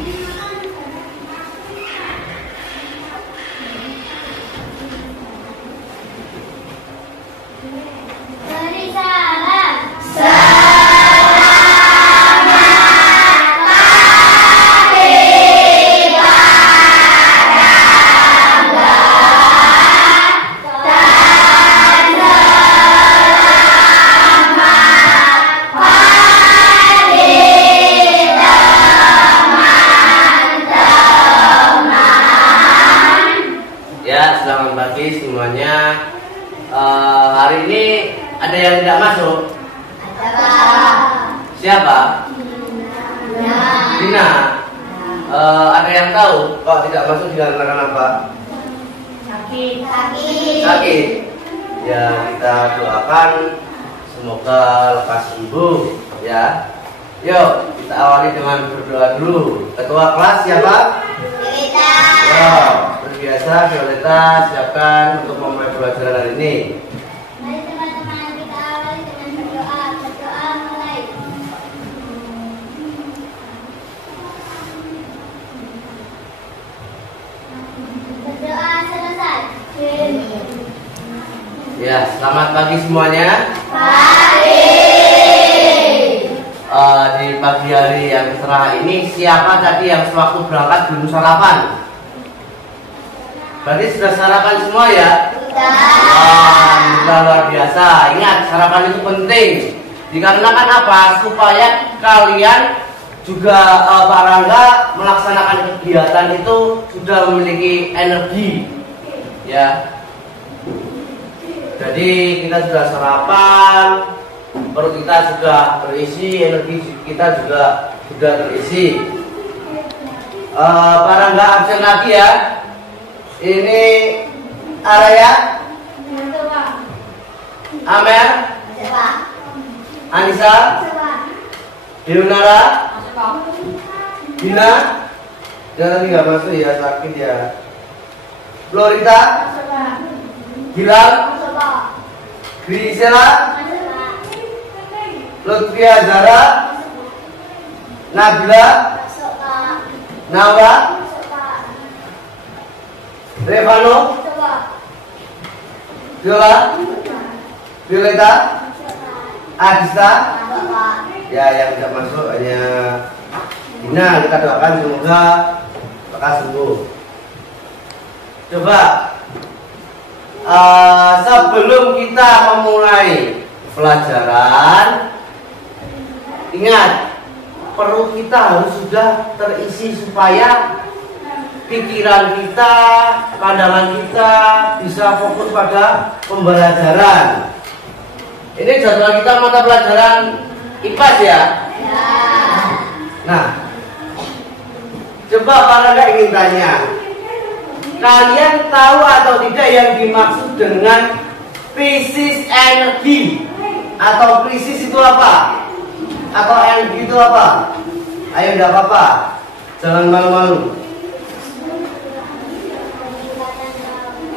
Beri salam. Ya, selamat pagi semuanya. Hari ini ada yang tidak masuk? Siapa? Dina. Ada yang tahu kok tidak masuk dikarenakan apa? Sakit. Ya, kita doakan semoga lekas sembuh ya. Yuk, kita awali dengan berdoa dulu. Ketua kelas siapa? Ya, biasa Violeta siapkan untuk memulai pelajaran hari ini. Mari teman-teman kita awali dengan berdoa. Berdoa mulai. Berdoa selesai. Ya, selamat pagi semuanya. Di pagi hari yang cerah ini siapa tadi yang sewaktu berangkat belum sarapan? Berarti sudah sarapan semua ya? Sudah luar biasa. Ingat, sarapan itu penting. Dikarenakan apa? Supaya kalian juga Pak Rangga melaksanakan kegiatan itu sudah memiliki energi. Ya. Jadi kita sudah sarapan, perut kita sudah terisi, energi kita juga sudah terisi. Pak Rangga absen lagi ya. Ini Araya, Amer, Anissa, Deunara, Dina, jangan nggak masuk ya, sakit ya. Florita, Gilang, Grisela, Lutfia Zara, Nabila, Nawa, Revano, Viola, Violeta, Adista. Ya, yang tidak masuk hanya Dina. Kita doakan semoga lekas sembuh. Coba sebelum kita memulai pelajaran, ingat perut kita harus sudah terisi supaya pikiran kita, pandangan kita bisa fokus pada pembelajaran. Ini jadwal kita mata pelajaran IPAS ya? Nah, coba Pak Rangga ingin tanya, kalian tahu atau tidak yang dimaksud dengan krisis energi? Atau krisis itu apa? Atau energi itu apa? Ayo, tidak apa-apa, jangan malu-malu.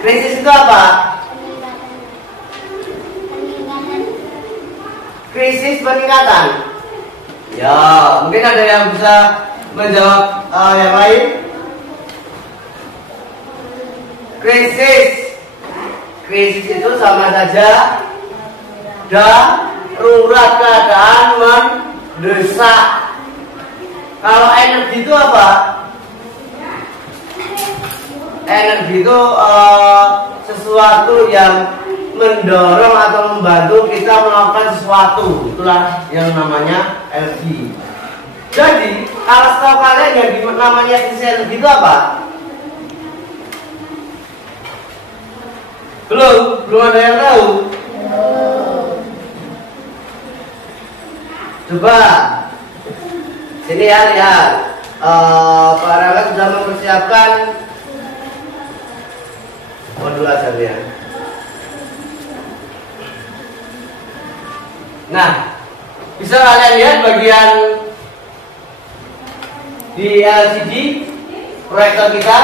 Krisis itu apa? Krisis peningkatan. Ya, mungkin ada yang bisa menjawab yang lain. Krisis itu sama saja darurat, keadaan mendesak. Kalau energi itu apa? Energi itu sesuatu yang mendorong atau membantu kita melakukan sesuatu. Itulah yang namanya energi. Jadi, kalau setahu kalian yang namanya krisis energi itu apa? Belum ada yang tahu. Coba sini ya, lihat. Pak Rangga sudah mempersiapkan modul ajarnya. Nah, bisa kalian lihat bagian di LCD proyektor kita.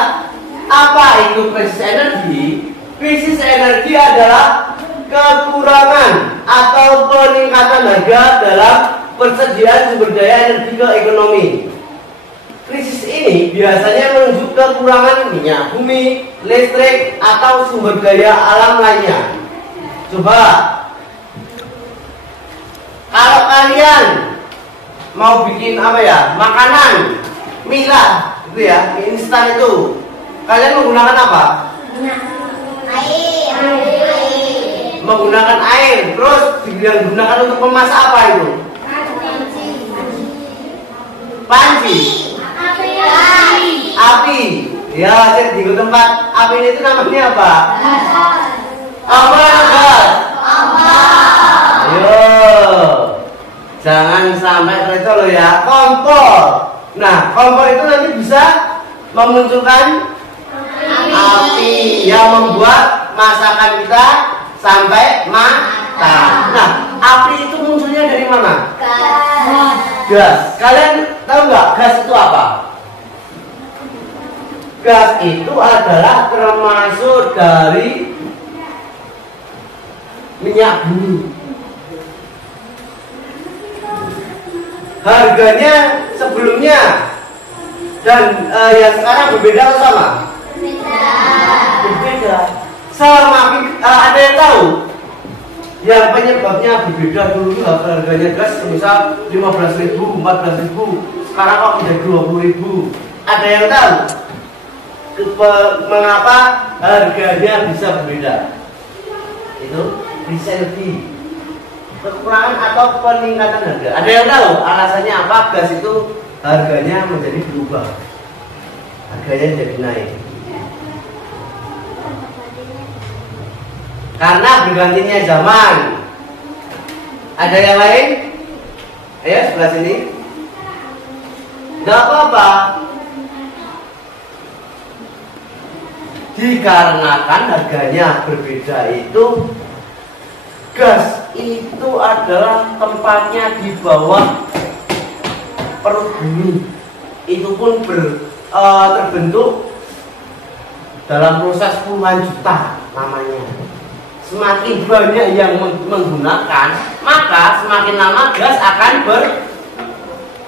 Apa itu krisis energi? Krisis energi adalah kekurangan atau peningkatan harga dalam persediaan sumber daya energi ke ekonomi. krisis ini biasanya menunjuk kekurangan minyak bumi, listrik, atau sumber daya alam lainnya. Coba, kalau kalian mau bikin apa ya, makanan, milah, itu ya, mie instan itu, kalian menggunakan apa? Air. Menggunakan air. Terus digunakan untuk memasak apa itu? Panci. Api. Ya, di tempat api itu namanya apa? Apa? Gas. Ayo, jangan sampai terkecoh loh ya. Kompor. Nah, kompor itu nanti bisa memunculkan api yang membuat masakan kita sampai matang. Nah, api itu munculnya dari mana? Gas. Kalian tahu nggak gas itu apa? Gas itu adalah termasuk dari minyak bumi. Harganya sebelumnya dan yang sekarang berbeda atau sama? Berbeda. Semakin ada yang tahu yang penyebabnya berbeda. Dulu harganya gas misal 15.000, 14.000, sekarang kok menjadi 20.000. Ada yang tahu mengapa harganya bisa berbeda? Itu resesi, kekurangan atau peningkatan harga. Ada yang tahu alasannya apa gas itu harganya menjadi berubah, harganya jadi naik? Karena bergantinya zaman. Ada yang lain? Ayo sebelah sini. Gak apa-apa. Dikarenakan harganya berbeda itu, gas itu adalah tempatnya di bawah perut bumi. Itu pun terbentuk dalam proses puluhan juta namanya. Semakin banyak yang menggunakan, maka semakin lama gas akan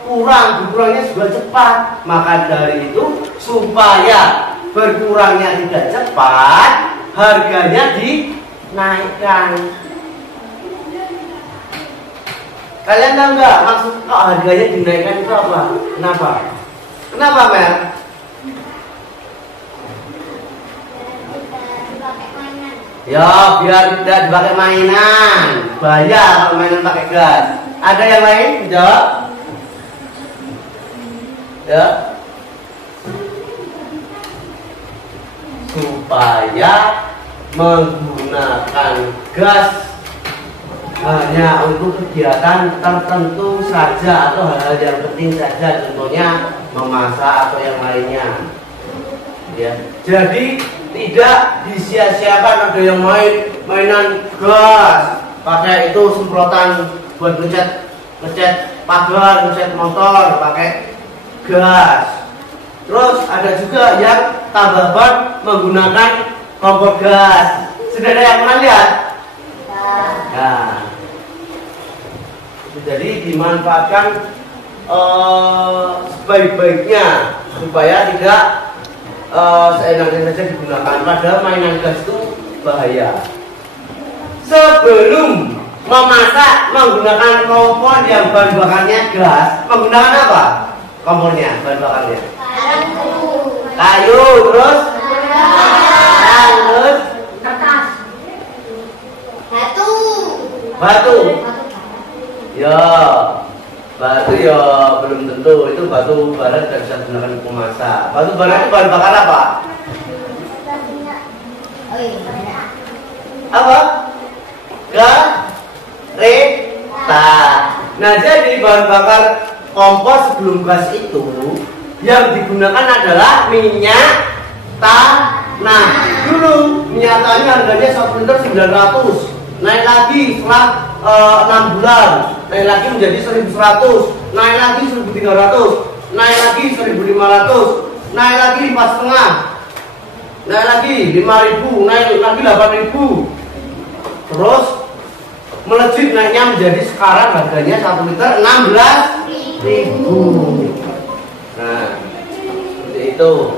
berkurangnya juga cepat. Maka dari itu, supaya berkurangnya tidak cepat, harganya dinaikkan. Kalian tahu nggak maksud kok harganya dinaikkan itu apa? Kenapa? Kenapa, Mel? Ya, biar tidak dipakai mainan. Bayar kalau mainan pakai gas. Ada yang lain? Jawab. Ya. Supaya menggunakan gas hanya untuk kegiatan tertentu saja atau hal-hal yang penting saja, contohnya memasak atau yang lainnya. Ya. Jadi tidak disia-siakan. Ada yang mainan gas, pakai itu semprotan buat ngecat pagar, ngecat motor pakai gas. Terus ada juga yang tambah ban menggunakan kompor gas. Sudah ada yang pernah lihat? Nah, jadi dimanfaatkan sebaik-baiknya supaya tidak seenaknya saja digunakan. Padahal mainan gas itu bahaya. Sebelum memasak menggunakan kompor yang bahan bakarnya gas, menggunakan apa? Kompornya, bahan bakarnya kayu, terus kertas, batu. Ya, batu ya belum tentu. Itu batu bara tidak bisa digunakan untuk memasak. Batu bara itu bahan bakar apa? Apa? Kereta. Nah, jadi bahan bakar kompor sebelum gas itu yang digunakan adalah minyak tanah. Dulu minyak tanah harganya 1 liter 900, naik lagi setelah 6 bulan, naik lagi menjadi 1.100, naik lagi 1.300, naik lagi 1.500, naik lagi 4,5, naik lagi 5.000, naik lagi 8.000, terus melejit naiknya menjadi sekarang harganya 1 liter 16.000. Nah, itu.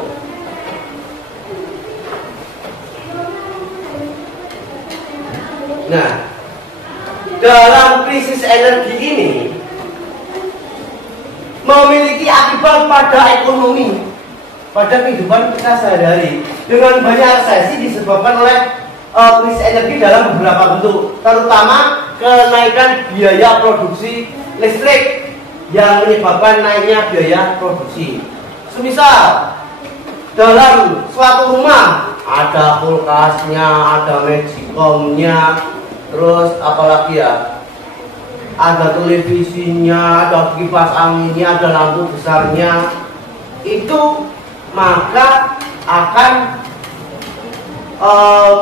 Nah, dalam krisis energi ini memiliki akibat pada ekonomi, pada kehidupan kita sehari-hari. Dengan banyak resesi disebabkan oleh krisis energi dalam beberapa bentuk, terutama kenaikan biaya produksi listrik yang menyebabkan naiknya biaya produksi. Semisal dalam suatu rumah ada kulkasnya, ada magicomnya, terus apalagi ya, ada televisinya, ada kipas anginnya, ada lampu besarnya, itu maka akan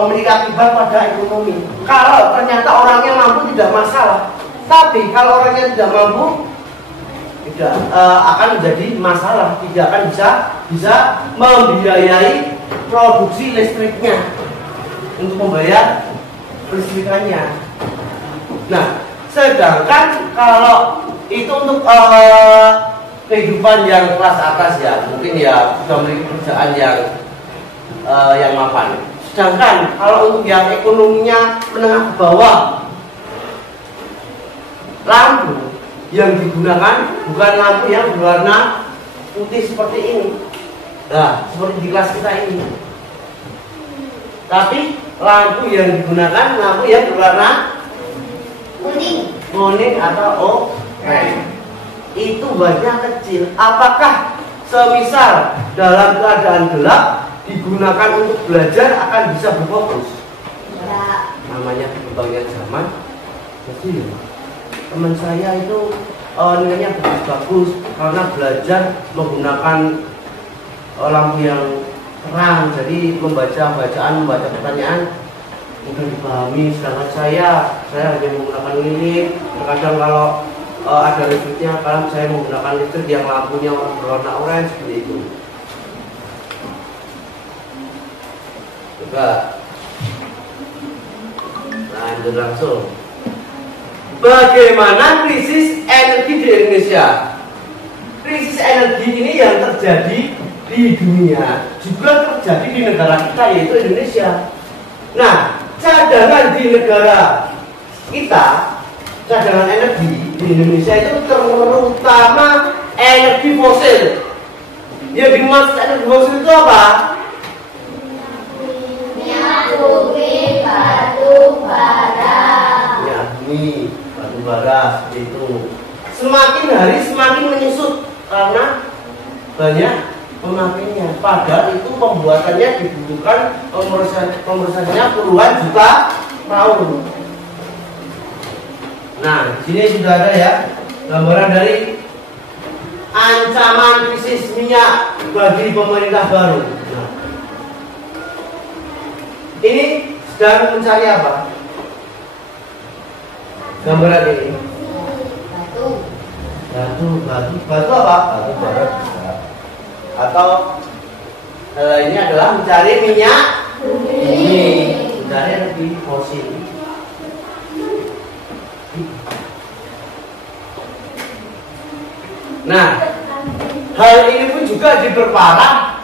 memiliki akibat pada ekonomi. Kalau ternyata orangnya mampu tidak masalah, tapi kalau orangnya tidak mampu tidak akan menjadi masalah, tidak akan bisa membiayai produksi listriknya untuk membayar listrikannya. Nah, sedangkan kalau itu untuk kehidupan yang kelas atas ya, mungkin ya sudah memiliki pekerjaan yang mapan. Sedangkan kalau untuk yang ekonominya menengah ke bawah, lampu yang digunakan bukan lampu yang berwarna putih seperti ini. Nah, seperti di kelas kita ini. Tapi lampu yang digunakan lampu yang berwarna kuning atau oranye. Itu wattnya kecil. Apakah semisal dalam keadaan gelap digunakan untuk belajar akan bisa berfokus? Ya. Namanya berbagai zaman. Jadi teman saya itu nilainya bagus karena belajar menggunakan lampu yang terang, jadi membaca pertanyaan mudah dipahami. Sedangkan saya hanya menggunakan lilin. Terkadang kalau ada listriknya, kadang saya menggunakan listrik yang lampunya berwarna oranye seperti itu. Coba lanjut langsung. Bagaimana krisis energi di Indonesia? Krisis energi ini yang terjadi di dunia juga terjadi di negara kita, yaitu Indonesia. Nah, cadangan di negara kita, cadangan energi di Indonesia itu terutama energi fosil. Yang dimaksud energi fosil itu apa? Minyak, bumi, batu bara. Ya, bumi, batu bara, seperti itu. Semakin hari semakin menyusut karena banyak pemakainya. Padahal itu pembuatannya dibutuhkan pemrosesannya puluhan juta tahun. Nah, di sini sudah ada ya gambaran dari ancaman krisis minyak bagi pemerintah baru. Nah, ini sedang mencari apa? Gambaran ini. Batu apa? Batu bara. Atau ini adalah mencari minyak bumi, mencari energi fosil. Nah, hal ini pun juga diperparah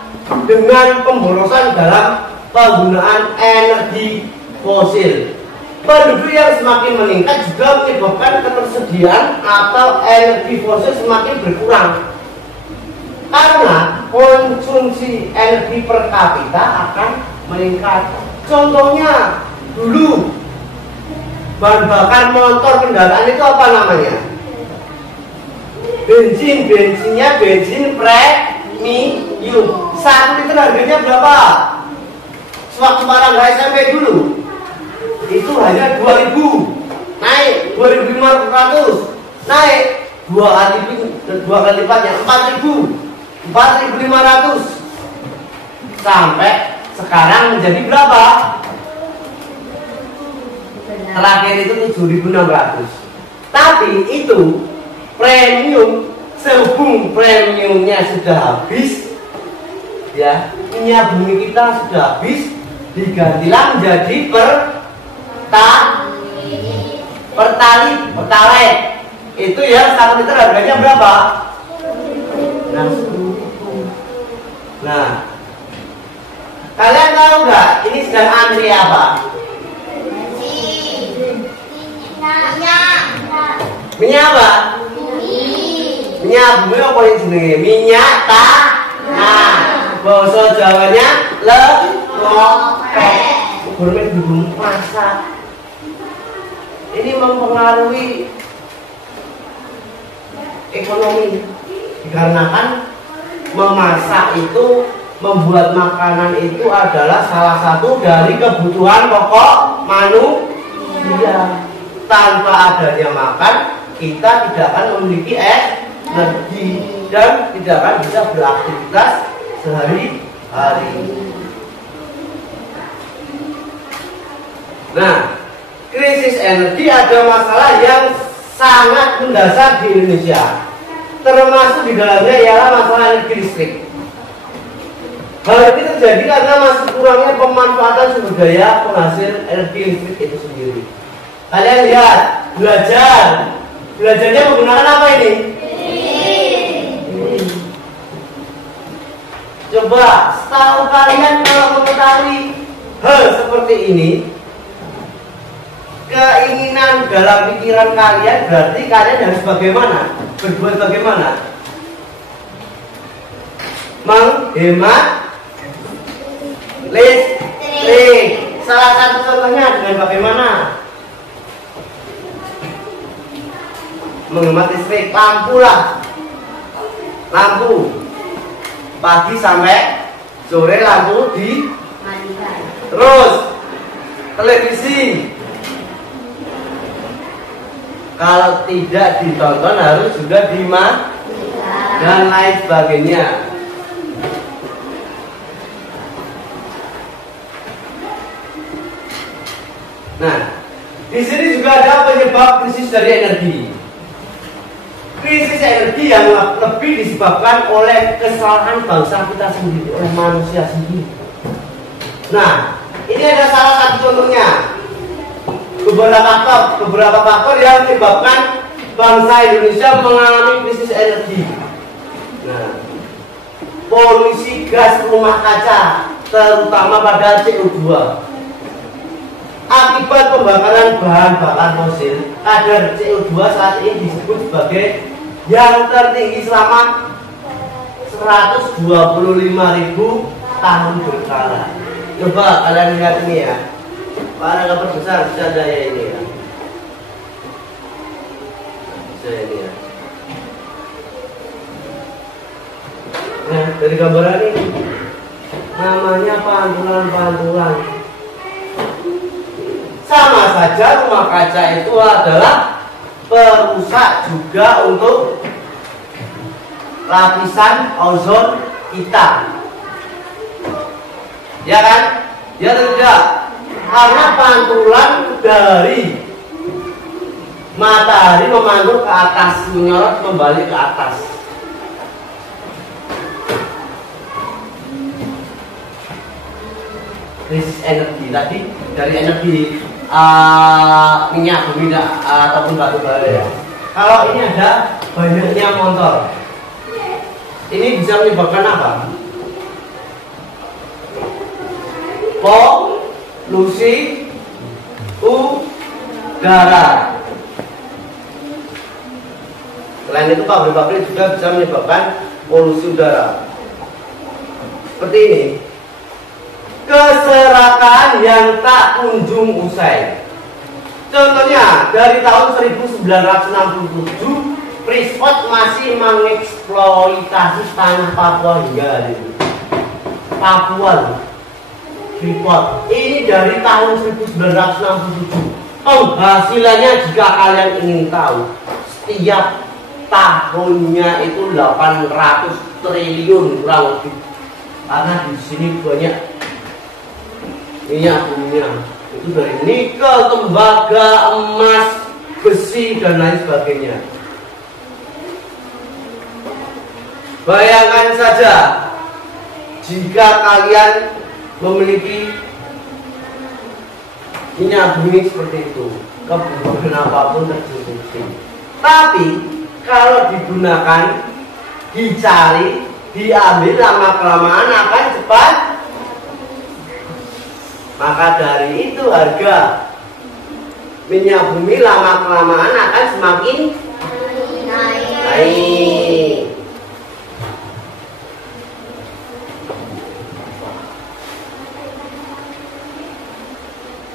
dengan pemborosan dalam penggunaan energi fosil. Penduduk yang semakin meningkat juga menyebabkan ketersediaan atau energi fosil semakin berkurang. Karena konsumsi energi per kapita akan meningkat. Contohnya dulu bahan bakar motor kendaraan itu apa namanya? Bensinnya bensin premium. 1 liter harganya berapa? Sewaktu barang SMP dulu itu hanya 2.000, naik 2.500, naik dua kali lipatnya 4.500, sampai sekarang menjadi berapa? Terakhir itu 7.600. Tapi itu premium, sehubung premiumnya sudah habis, ya minyak bumi kita sudah habis, digantilah menjadi pertalite. Itu ya 1 liter harganya berapa? 60.000. Nah, kalian tahu nggak ini sedang antri apa? Minyak apa? Minyak bumi apa yang jenenge? Minyak tanah. Bahasa Jawanya lepek. Bermain dulu masak. Ini mempengaruhi ekonomi dikarenakan memasak itu, membuat makanan itu adalah salah satu dari kebutuhan pokok manusia. Tanpa adanya makan, kita tidak akan memiliki energi dan tidak akan bisa beraktivitas sehari-hari. Nah, krisis energi ada masalah yang sangat mendasar di Indonesia, termasuk di dalamnya ialah masalah energi listrik. Hal ini terjadi karena masih kurangnya pemanfaatan sumber daya penghasil energi listrik itu sendiri. Kalian lihat, belajarnya menggunakan apa ini? Coba, setahu kalian kalau mengetahui hal seperti ini, keinginan dalam pikiran kalian berarti kalian harus bagaimana? Berbuat bagaimana? Menghemat listrik. Salah satu contohnya dengan bagaimana? Menghemat listrik, lampu lah. Lampu pagi sampai sore lampu dimatikan. Terus televisi, kalau tidak ditonton harus juga dimatikan dan lain sebagainya. Nah, di sini juga ada penyebab krisis dari energi. Krisis energi yang lebih disebabkan oleh kesalahan bangsa kita sendiri, oleh manusia sendiri. Nah, ini ada salah satu contohnya. Beberapa faktor yang menyebabkan bangsa Indonesia mengalami krisis energi. Nah, polusi gas rumah kaca, terutama pada CO2. Akibat pembakaran bahan bakar fosil, kadar CO2 saat ini disebut sebagai yang tertinggi selama 125.000 tahun berkala. Coba kalian lihat ini ya, para kapal besar bisa daya ini ya, bisa ini ya. Nah, dari gambaran ini namanya pantulan-pantulan. Sama saja rumah kaca itu adalah perusak juga untuk lapisan ozon kita, ya kan? Ya tidak, karena pantulan dari matahari memantul ke atas, menyorot kembali ke atas. Krisis energi tadi dari energi minyak bumi ataupun batu bara ya. Kalau ini ada banyaknya motor, ini bisa menyebabkan apa? Polusi udara. Selain itu pabrik-pabrik juga bisa menyebabkan polusi udara. Seperti ini. Keserakaan yang tak kunjung usai. Contohnya dari tahun 1967 Freeport masih mengeksploitasi tanah Papua hingga hari ini. Papua Freeport ini dari tahun 1967. Penghasilannya jika kalian ingin tahu, setiap tahunnya itu 800 triliun kurang lebih. Karena di sini banyak minyak bumi, itu dari nikel, tembaga, emas, besi dan lain sebagainya. Bayangkan saja jika kalian memiliki minyak bumi seperti itu, kebutuhan apapun tercukupi. Tapi kalau digunakan, dicari diambil lama kelamaan akan cepat. Maka dari itu harga minyak bumi lama kelamaan akan semakin naik.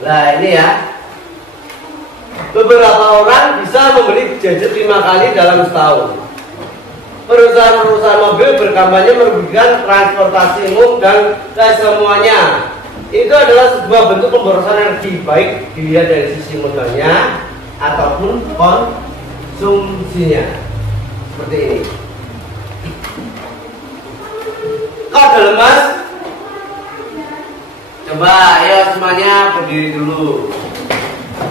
Nah ini ya, beberapa orang bisa membeli gadget 5 kali dalam setahun. Perusahaan-perusahaan mobil berkampanye merugikan transportasi umum dan semuanya. Itu adalah sebuah bentuk pemborosan energi, baik dilihat dari sisi modalnya ataupun konsumsinya. Seperti ini. Kok lemas? Coba ayo semuanya berdiri dulu.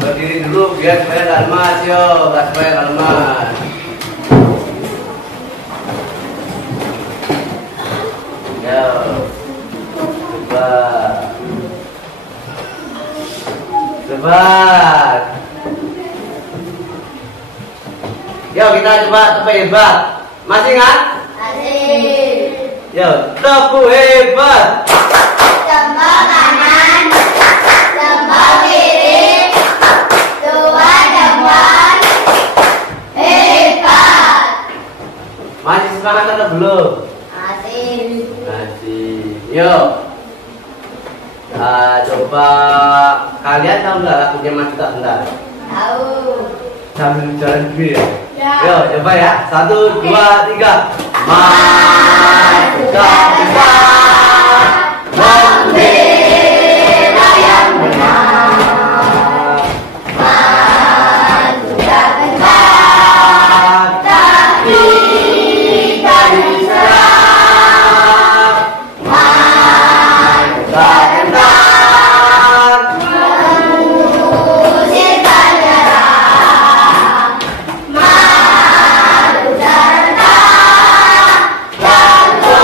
Berdiri dulu biar supaya gak lemas, yo, biar supaya gak lemas. Yo. Coba. Hebat. Yo kita coba tepuk hebat. Masih nggak? Masih. Yo tepuk hebat. Jempol kanan, jempol kiri, 2 jempol. Hebat. Masih semangat atau belum? Masih. Masih. Yo. Coba kalian tahu nggak lagunya Mas Juta Bentar? Tahu. Sambil jalan dulu ya. Ya. Yo coba ya. 1, 2, 3. Mas Juta Bentar membela yang benar. Mas Juta Bentar, tapi kan diserang. Mas Juta Bentar. Mengusir penyerang. Mas Juta Bentar, tentu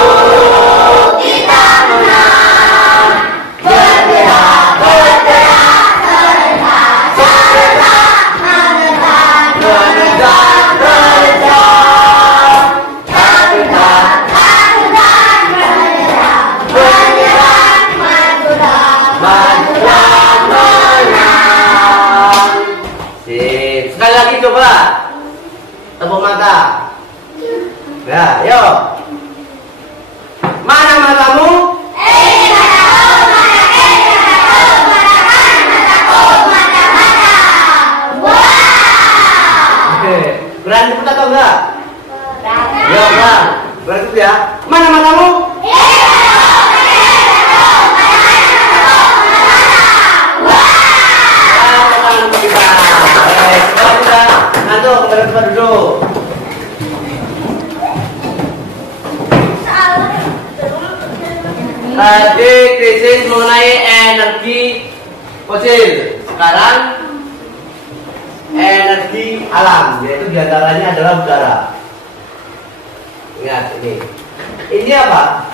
kita menang. Bergerak, bergerak, serentak, serentak, menekan, menekan, menekan. Takutan, takutan, menyerang, menyerang, majulah, majulah, menang. Sip. Sekali lagi coba. Tepuk mata. Ya, yuk. Mana matamu? Oke. Berani tepuk atau enggak? Ya, Bang. Berani tepuk ya. Mana matamu? Ngantuk, kembali tempat duduk. Tadi krisis mengenai energi fosil. Sekarang energi alam, yaitu diantaranya adalah udara. Ingat ini. Ini apa?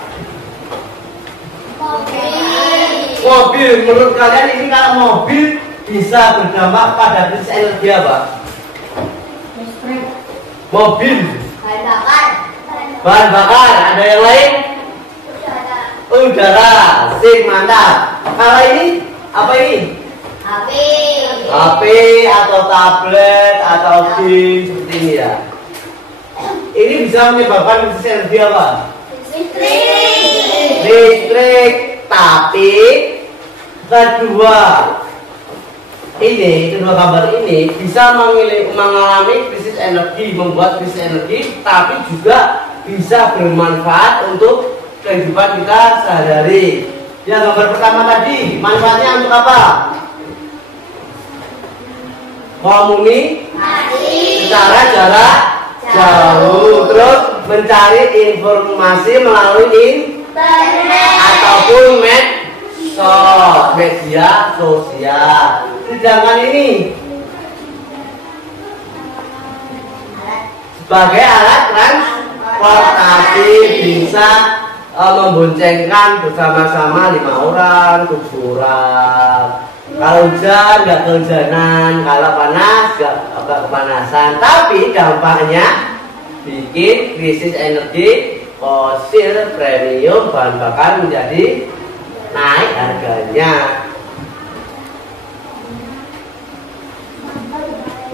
Mobil. Menurut kalian ini kalau mobil bisa berdampak pada krisis energi apa? Mobil. Bahan bakar. Ada yang lain? Udara. Sip, mantap. Kalau ini apa ini? HP atau tablet atau game seperti ini ya. Ini bisa menyebabkan krisis energi apa? Listrik. Tapi kedua gambar ini bisa mengalami krisis energi, membuat krisis energi, tapi juga bisa bermanfaat untuk kehidupan kita sehari-hari. Ya, gambar pertama tadi manfaatnya untuk apa? Komunikasi secara jarak jauh, terus mencari informasi melalui internet ataupun media sosial. Sedangkan ini sebagai alat transportasi bisa memboncengkan bersama-sama 5 orang, 7 orang. Kalau hujan nggak kehujanan, kalau panas nggak kepanasan. Tapi dampaknya bikin krisis energi fosil premium bahan bakar menjadi naik harganya.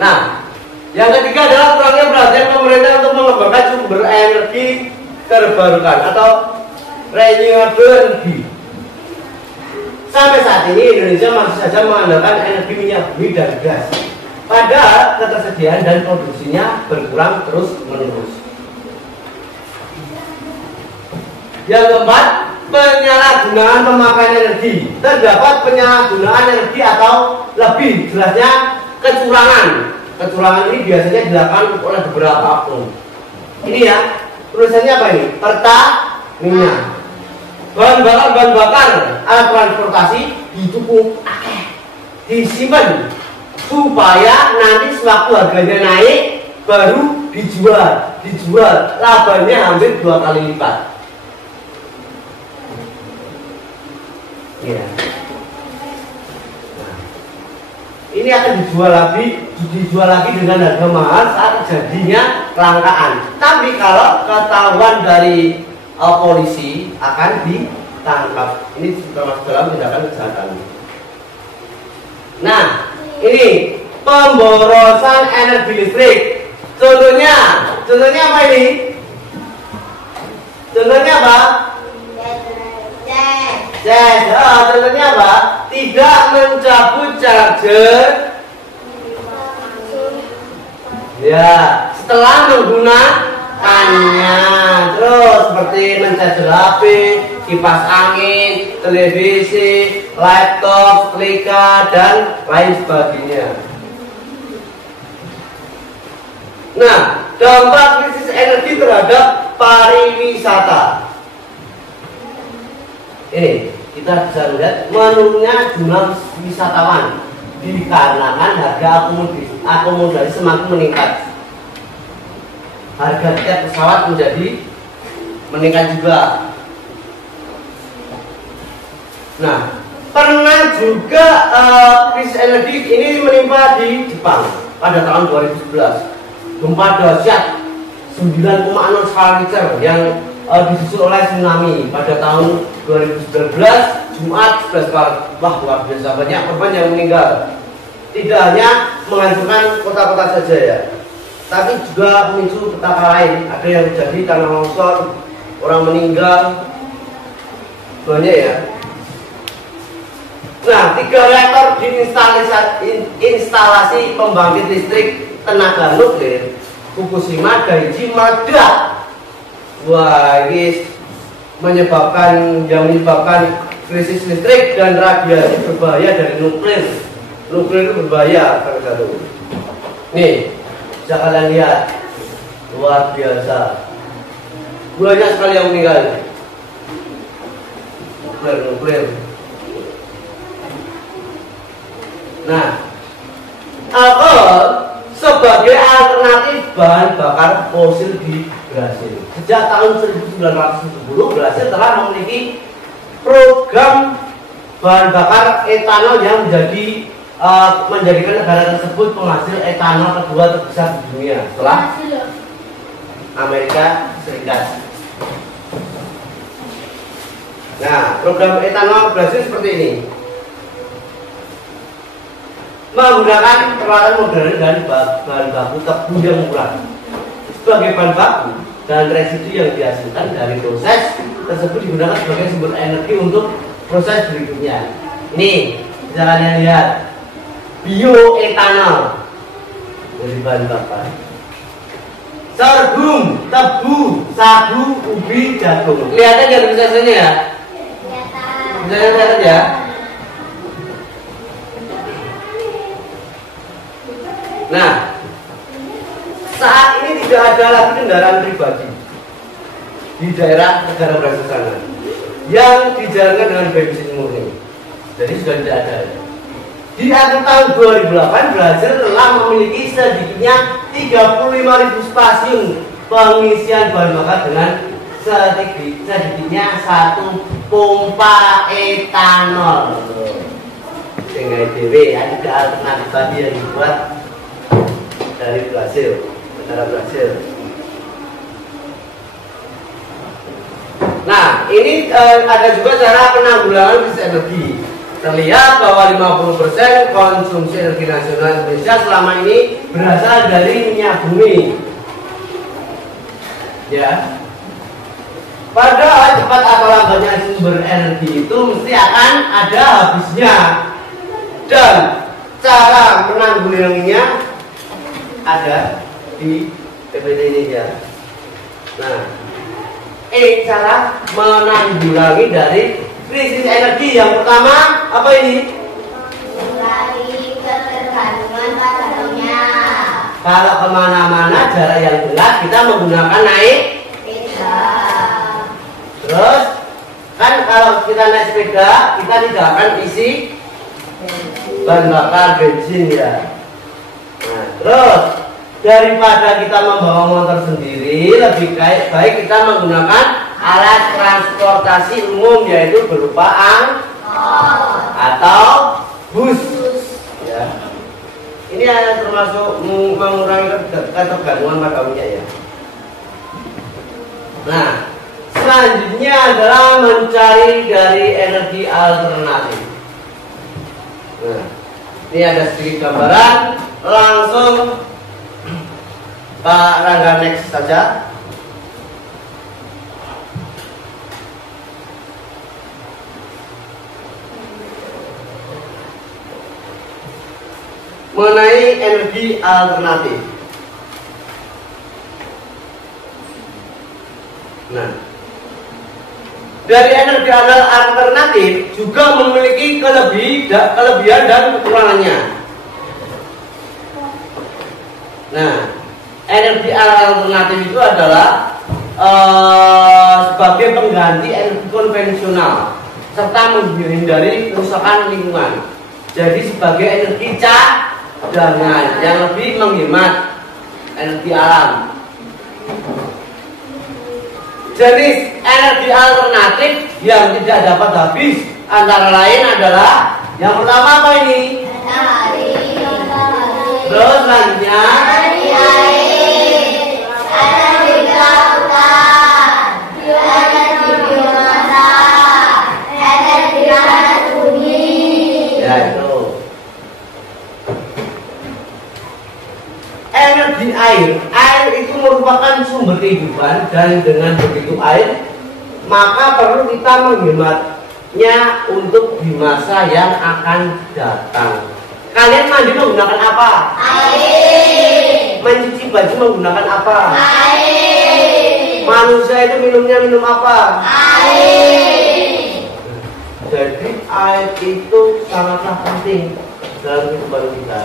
Nah, yang ketiga adalah kurangnya perhatian pemerintah untuk mengembangkan sumber energi terbarukan atau renewable energy. Sampai saat ini Indonesia masih saja mengandalkan energi minyak bumi dan gas. Padahal ketersediaan dan produksinya berkurang terus menerus. Yang keempat, penyalahgunaan pemakaian energi. Terdapat penyalahgunaan energi atau lebih jelasnya kecurangan. Kecurangan ini biasanya dilakukan oleh beberapa oknum. Ini ya, tulisannya apa ini? Pertamina. Bahan bakar alat transportasi cukup disimpan supaya nanti sewaktu harganya naik baru dijual labanya hampir 2 kali lipat. Ya. Nah, ini akan dijual lagi dengan harga mahal saat jadinya kelangkaan. Tapi kalau ketahuan dari polisi akan ditangkap. Ini termasuk dalam tindakan kejahatan. Nah, ini pemborosan energi listrik. Contohnya apa ini? Contohnya apa? Contohnya apa? Tidak mencabut charger. Ya, setelah menggunakannya. Terus seperti mencajar HP, kipas angin, televisi, laptop, klika, dan lain sebagainya. Nah, dampak krisis energi terhadap pariwisata. Ini kita bisa lihat menurunnya jumlah wisatawan dikarenakan harga akomodasi semakin meningkat. Harga tiket pesawat menjadi meningkat juga. Nah, pernah juga krisis energi ini menimpa di Jepang pada tahun 2011. Gempa dahsyat 9,0 skala Richter yang disusul oleh tsunami pada tahun 2019 Jumat 11 Maret. Wah, luar biasa banyak korban yang meninggal. Tidak hanya menghancurkan kota-kota saja ya, tapi juga memicu petaka lain. Ada yang terjadi tanah longsor, orang meninggal, banyak ya. Nah, 3 reaktor di instalasi pembangkit listrik tenaga nuklir Fukushima Daiichi meledak. Wah, ini menyebabkan krisis listrik dan radiasi berbahaya dari nuklir. Nuklir itu berbahaya salah satu. Nih, bisa kalian lihat, luar biasa. Banyak sekali yang meninggal. Nuklir. Nah, alkohol sebagai alternatif bahan bakar fosil di Brasil. Sejak tahun 1970, Brasil telah memiliki program bahan bakar etanol yang menjadikan negara tersebut penghasil etanol kedua terbesar di dunia setelah Amerika Serikat. Nah, program etanol Brasil seperti ini. Menggunakan peralatan modern dan bahan baku tebu yang murah sebagai bahan baku dan residu yang dihasilkan dari proses tersebut digunakan sebagai sumber energi untuk proses berikutnya. Ini bisa kalian lihat, bioetanol dari bahan bakar sorghum, tebu, sagu, ubi, jagung. Kelihatan ya prosesnya ya? Kelihatan ya? Nah, saat ini tidak ada lagi kendaraan pribadi di daerah negara Brasil sana yang dijalankan dengan bensin murni. Jadi sudah tidak ada. Di akhir tahun 2008, Brasil telah memiliki sedikitnya 35.000 stasiun pengisian bahan bakar dengan sedikitnya 1 pompa etanol. Dengan DW, ada alternatif tadi yang dibuat dari Brasil, negara Brasil. ini ada juga cara penanggulangan krisis energi. Terlihat bahwa 50% konsumsi energi nasional Indonesia selama ini berasal dari minyak bumi. Ya. Padahal cepat atau lambatnya sumber energi itu mesti akan ada habisnya. Dan cara menanggulanginya ada di PPT ini ya. Nah, cara menanggulangi dari krisis energi yang pertama apa ini? Mengurangi ketergantungan pada minyak. Kalau kemana-mana jarak yang jelas kita menggunakan naik Sepeda. terus kan kalau kita naik sepeda kita tidak akan isi bahan bakar bensin ya. Nah, terus daripada kita membawa motor sendiri lebih baik kita menggunakan alat transportasi umum yaitu berupa angkot atau bus ya. Ini ada termasuk mengurangi ketergantungan pada minyak ya. Nah, selanjutnya adalah mencari dari energi alternatif. Nah, ini ada sedikit gambaran, langsung Pak Rangga next saja. Mengenai energi alternatif. Nah, dari energi alternatif juga memiliki kelebihan dan kekurangannya. Nah, energi alternatif itu adalah sebagai pengganti energi konvensional serta menghindari kerusakan lingkungan. Jadi sebagai energi cadangan yang lebih menghemat energi alam. Jenis energi alternatif yang tidak dapat habis antara lain adalah yang pertama apa ini? Terus selanjutnya Energi air, energi lautan, energi biomasa, energi panas bumi. ya itu. Energi air itu merupakan sumber kehidupan dan dengan begitu air maka perlu kita menghematnya untuk di masa yang akan datang. Kalian mandi menggunakan apa? Air. Mencuci baju menggunakan apa? Air. Manusia itu minum apa? Air. Jadi air itu sangatlah penting dalam kehidupan kita.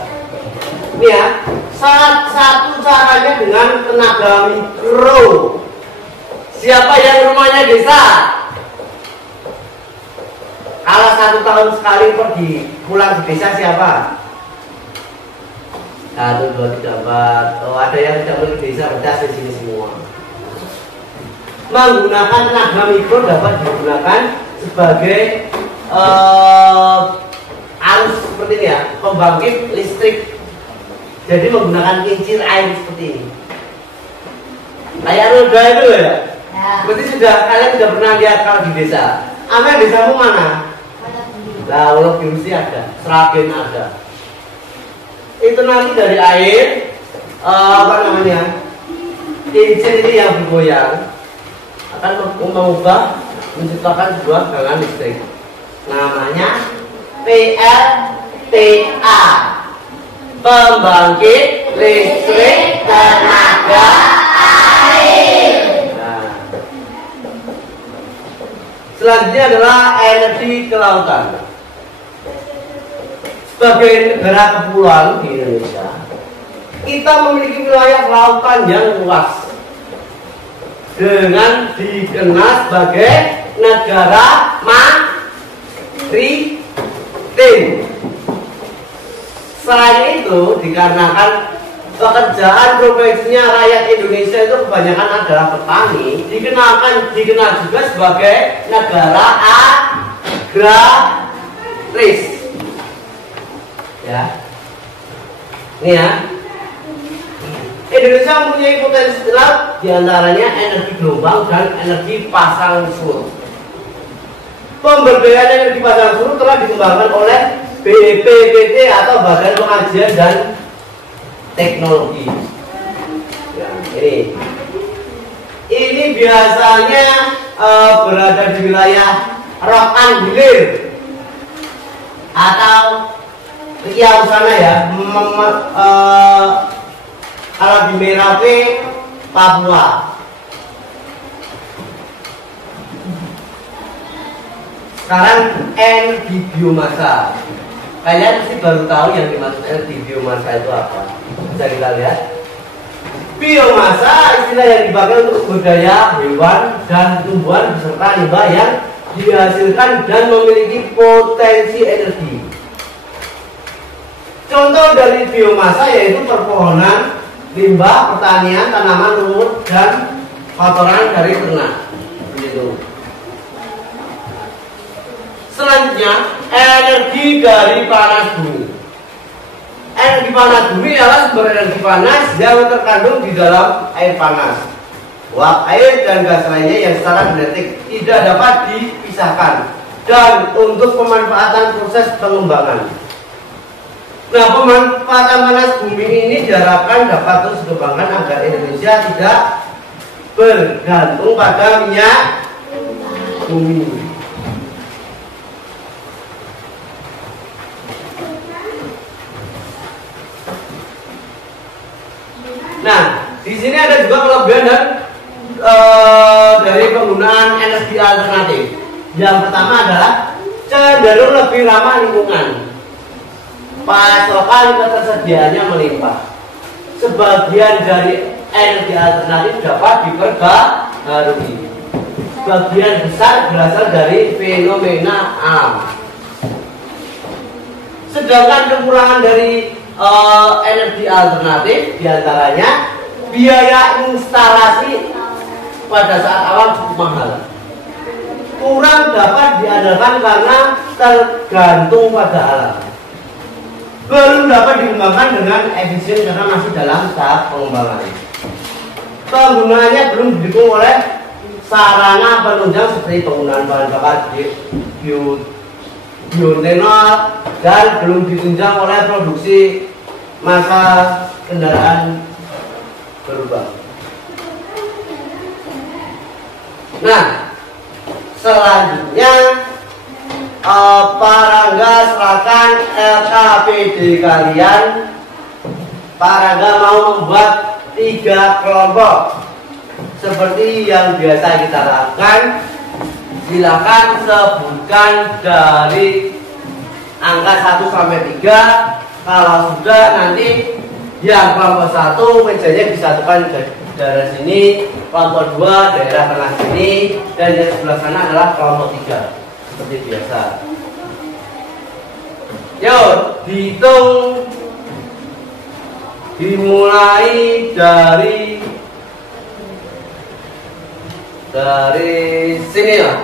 Ini ya, salah satu caranya dengan tenaga mikro. Siapa yang rumahnya desa? Kalau 1 tahun sekali pergi pulang di desa siapa? 1, 2, 3, 4. Oh, ada yang tidak pergi desa, berdas di sini semua. Menggunakan tenaga mikro dapat digunakan sebagai arus seperti ini ya, pembangkit listrik. Jadi menggunakan kincir air seperti ini. Kayak roda itu ya. Berarti kalian sudah pernah lihat kalau di desa. Apa desamu mana? Nah, Wolo Birusi ada, Sragen ada. Itu nanti dari air, apa namanya? Kincir ini yang bergoyang akan mengubah, menciptakan sebuah galangan listrik. Namanya PLTA, pembangkit listrik tenaga air. Nah, selanjutnya adalah energi kelautan. Sebagai negara kepulauan di Indonesia, kita memiliki wilayah lautan yang luas dengan dikenal sebagai negara maritim. Selain itu, dikarenakan pekerjaan profesinya rakyat Indonesia itu kebanyakan adalah petani, dikenal juga sebagai negara agraris. Ya, ini ya. Indonesia mempunyai potensi laut diantaranya energi gelombang dan energi pasang surut. Pemberdayaan energi pasang surut telah dikembangkan oleh BPPT atau Badan Pengkajian dan Teknologi. Ya, ini biasanya berada di wilayah Rokan Hilir atau Riau sana ya, kalau di Merauke, Papua. Sekarang energi biomasa. Kalian pasti baru tahu yang dimaksud energi biomasa itu apa. Bisa kita lihat. Biomasa istilah yang dipakai untuk budaya hewan dan tumbuhan beserta limbah yang dihasilkan dan memiliki potensi energi. Contoh dari biomasa yaitu perpohonan, limbah pertanian, tanaman, lumut, dan kotoran dari ternak. Begitu. Selanjutnya, energi dari panas bumi. Energi panas bumi adalah sumber energi panas yang terkandung di dalam air panas. Uap, air, dan gas lainnya yang secara genetik tidak dapat dipisahkan dan untuk pemanfaatan proses pengembangan. Nah, pemanfaatan panas bumi ini diharapkan dapat terus dikembangkan agar Indonesia tidak bergantung pada minyak bumi. Nah, di sini ada juga kelebihan dan dari penggunaan energi alternatif. Yang pertama adalah cenderung lebih ramah lingkungan. Pasokan ketersediaannya melimpah. Sebagian dari energi alternatif dapat diperbaharui. Sebagian besar berasal dari fenomena alam. Sedangkan kekurangan dari energi alternatif diantaranya biaya instalasi pada saat awal cukup mahal. Kurang dapat diandalkan karena tergantung pada alam. Belum dapat dikembangkan dengan efisien karena masih dalam tahap pengembangan. Penggunaannya belum didukung oleh sarana penunjang seperti penggunaan bahan bakar bioetanol dan belum ditunjang oleh produksi massa kendaraan berubah. Nah, selanjutnya Parangga serahkan LKPD kalian. Parangga mau membuat 3 kelompok seperti yang biasa kita lakukan. Silakan sebutkan dari angka 1 sampai 3. Kalau sudah, nanti yang kelompok 1 mejanya disatukan dari sini, kelompok 2 daerah tengah sini, dan yang sebelah sana adalah kelompok 3 seperti biasa. Yuk, dihitung. Dimulai dari sini lah.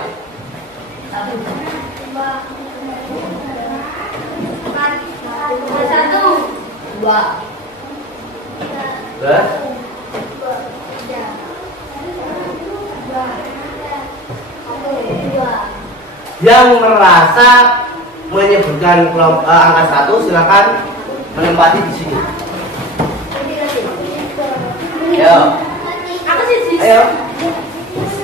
1, 2, 3. Yang merasa menyebutkan angka 1 silakan menempati di sini. Ayo.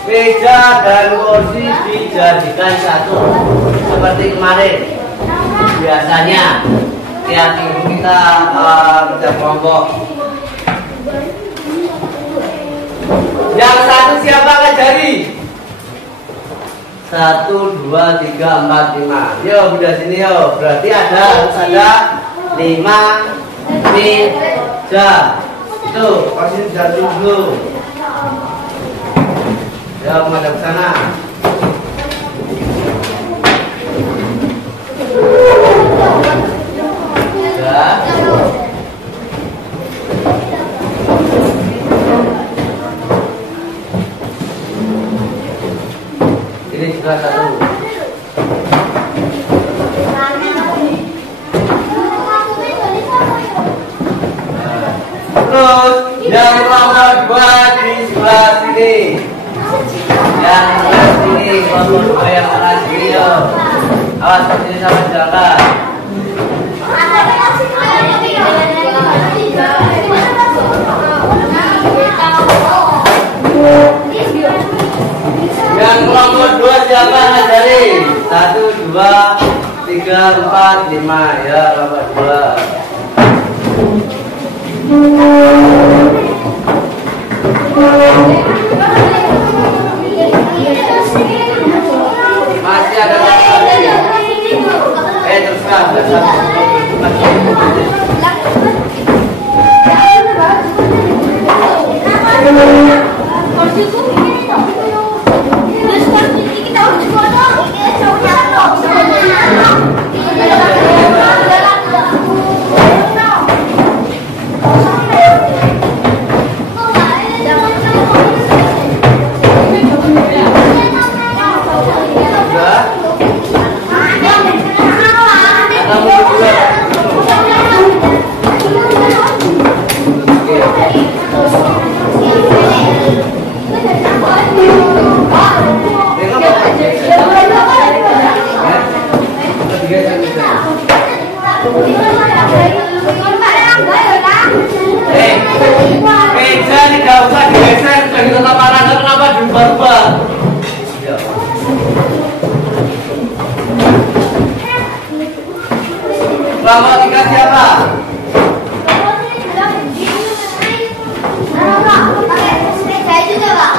Meja dan kursi dijadikan satu seperti kemarin. Biasanya tiap minggu kita kerja kelompok. Yang 1 siapa ngajari? 1, 2, 3, 4, 5. Yo, udah sini yo. Berarti harus ada 5 meja. Itu kasih jatuh dulu. Ya, menghadap sana. Ya. Ini juga 1. Terus yang nomor 2 di sebelah sini. Yang sebelah sini, kelompok 2 yang sebelah sini. Yo. Awas kesini sama jalan. Yang kelompok 2 siapa ngajari? 1, 2, 3, 4, 5 ya kelompok 2. Masih ada lagi. Terserah. Meja ini gak usah digeser, sudah kita parahkan, kenapa diubah-ubah? Kelompok 3 siapa? Saya juga, Pak.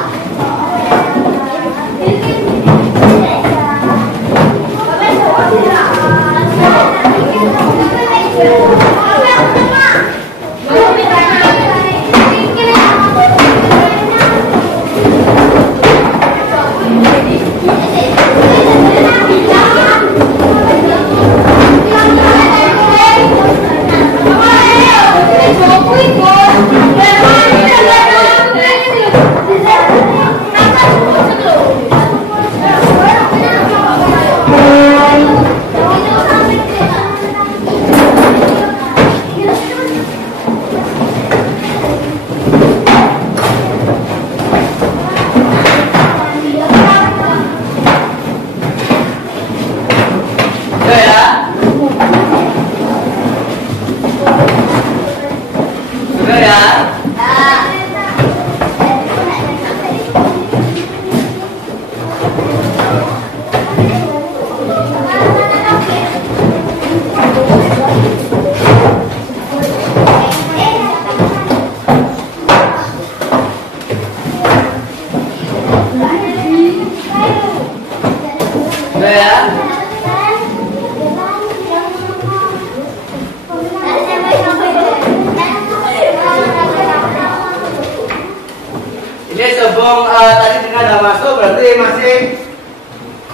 Ini sebelum tadi Dina udah masuk, berarti masih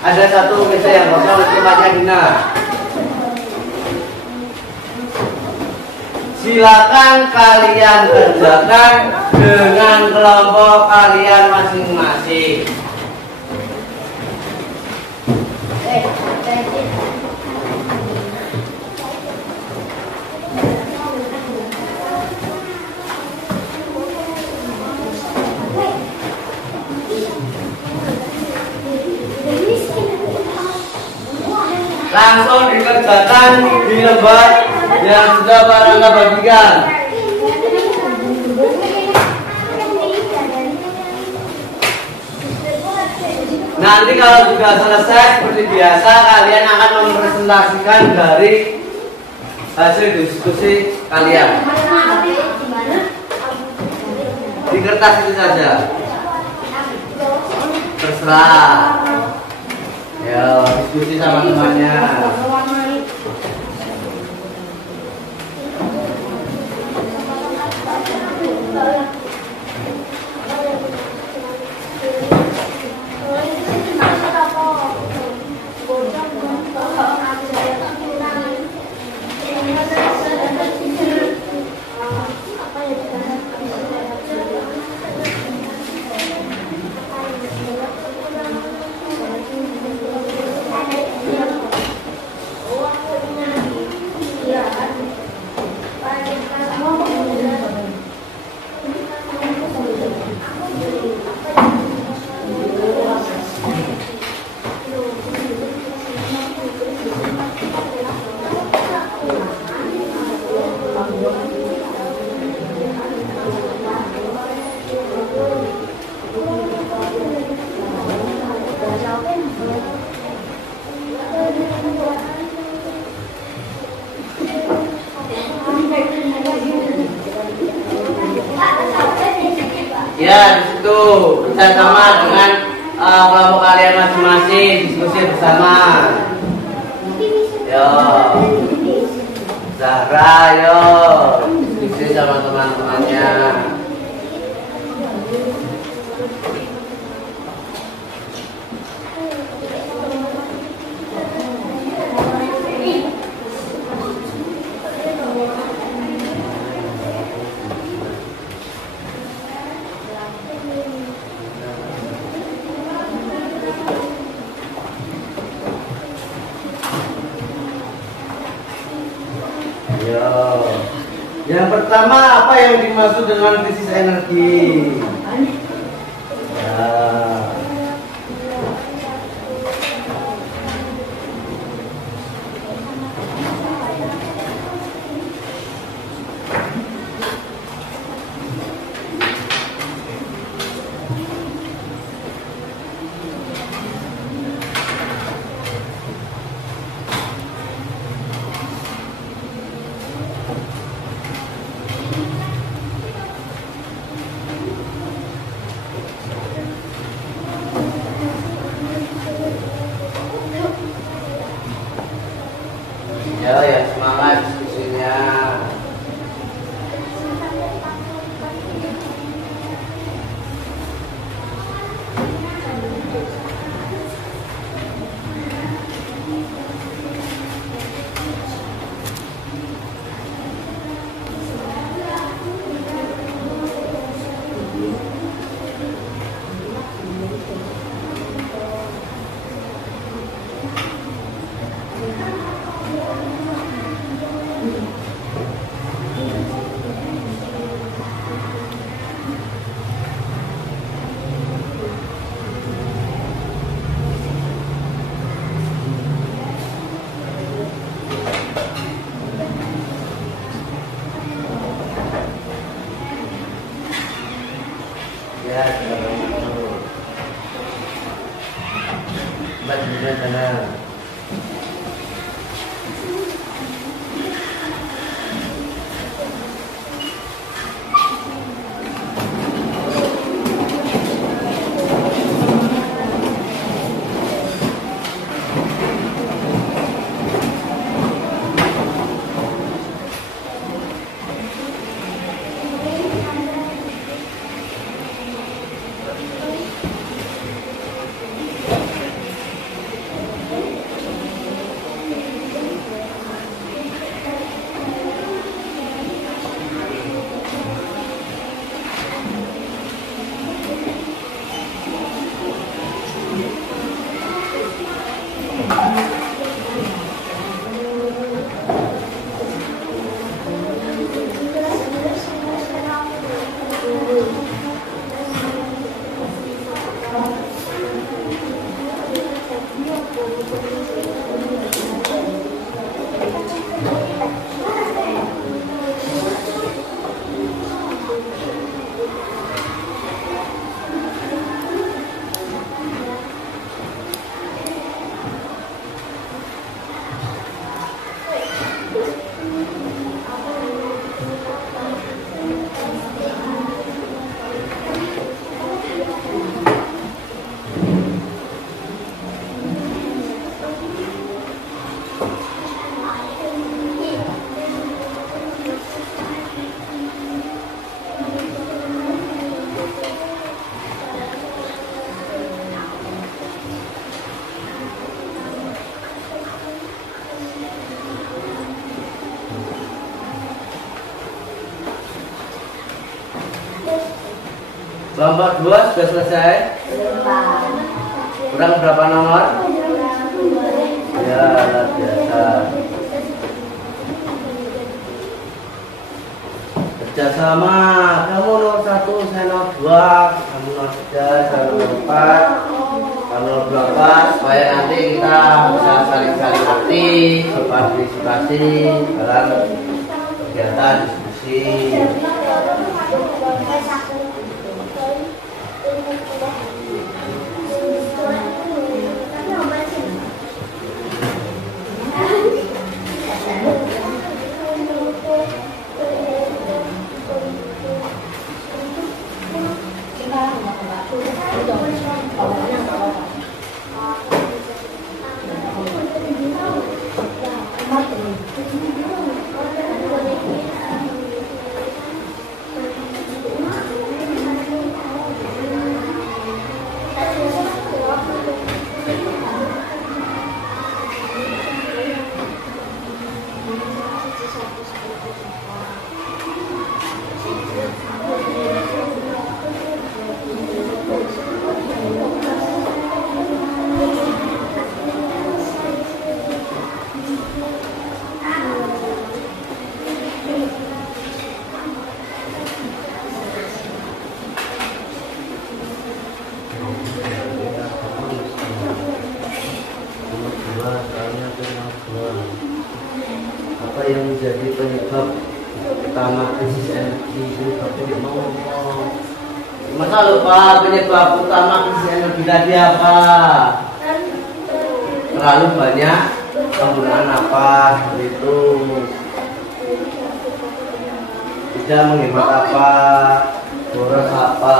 ada satu meja yang kosong di tempatnya Dina. Silakan kalian kerjakan dengan kelompok kalian masing-masing. Langsung dikerjakan di lembar yang sudah Pak Rangga bagikan. Nanti kalau sudah selesai seperti biasa, kalian akan mempresentasikan dari hasil diskusi kalian di kertas itu saja. Terserah. Ya, diskusi sama temannya. bersama dengan kelompok kalian masing-masing, diskusi bersama. Yo, Zahra, yo, diskusi sama teman-temannya. Yang pertama, apa yang dimaksud dengan krisis energi? Ya. Ya, yang semangat diskusinya. Ya, bajunya sana. Kelompok 2 sudah selesai? Kurang berapa nomor? Ya, luar biasa. Kerjasama, kamu nomor 1, saya nomor 2, kamu nomor 3, saya nomor 4, kamu nomor 12, supaya nanti kita bisa saling-saling aktif, berpartisipasi dalam kegiatan diskusi. yang menjadi penyebab utama krisis energi? Penyebabnya dia mau ngomong. Masa lupa penyebab utama krisis energi tadi apa? Terlalu banyak penggunaan apa itu? Tidak menghemat apa? Boros apa?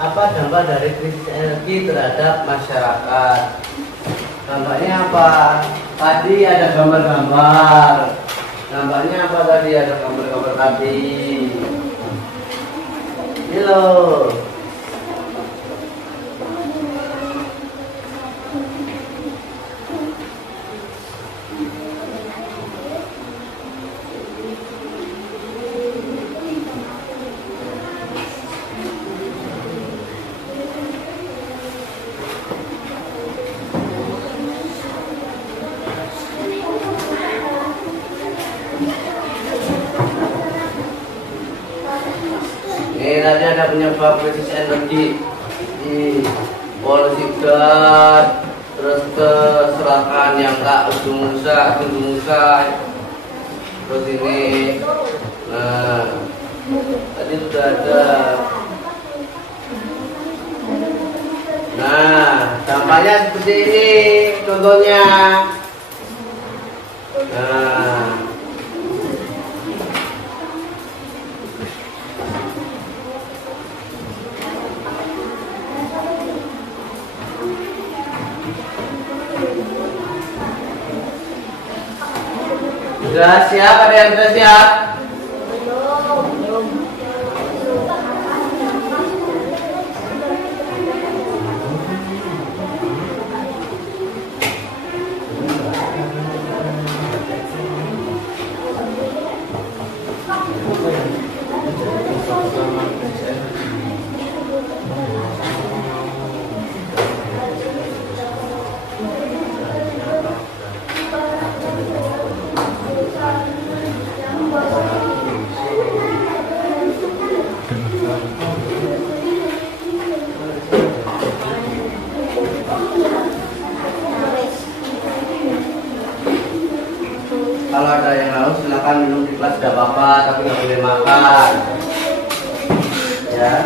Apa dampak dari krisis energi terhadap masyarakat? Dampaknya apa? Tadi ada gambar-gambar. Dampaknya apa tadi? Ada gambar-gambar tadi. Ini loh. Ini tadi ada penyebab krisis energi di polusi gas, terus keserakan yang tak ujung usai, terus ini, nah tadi sudah ada. Nah dampaknya seperti ini contohnya. Nah sudah siap? Ada yang sudah siap? Ya.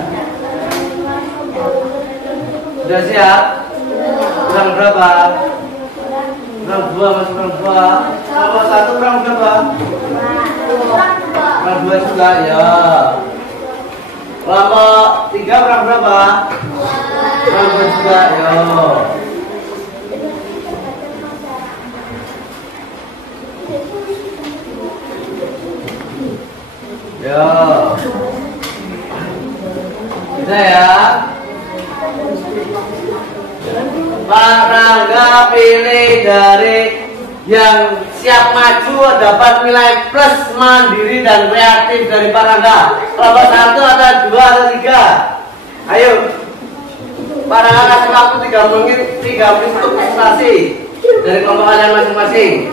Sudah siap? Kurang berapa? Kurang 2 masih kurang 2. Kelompok 1 kurang berapa? Kurang 2 juga ya. Kelompok 3 kurang berapa? Kurang 2 juga ya. Yo. Bisa ya? Pak Rangga pilih dari yang siap maju dapat nilai plus mandiri dan kreatif dari Pak Rangga. Kelompok 1 ada 2 atau 3? Ayo. Pak Rangga kasih waktu 3 menit untuk presentasi dari kelompok kalian masing-masing.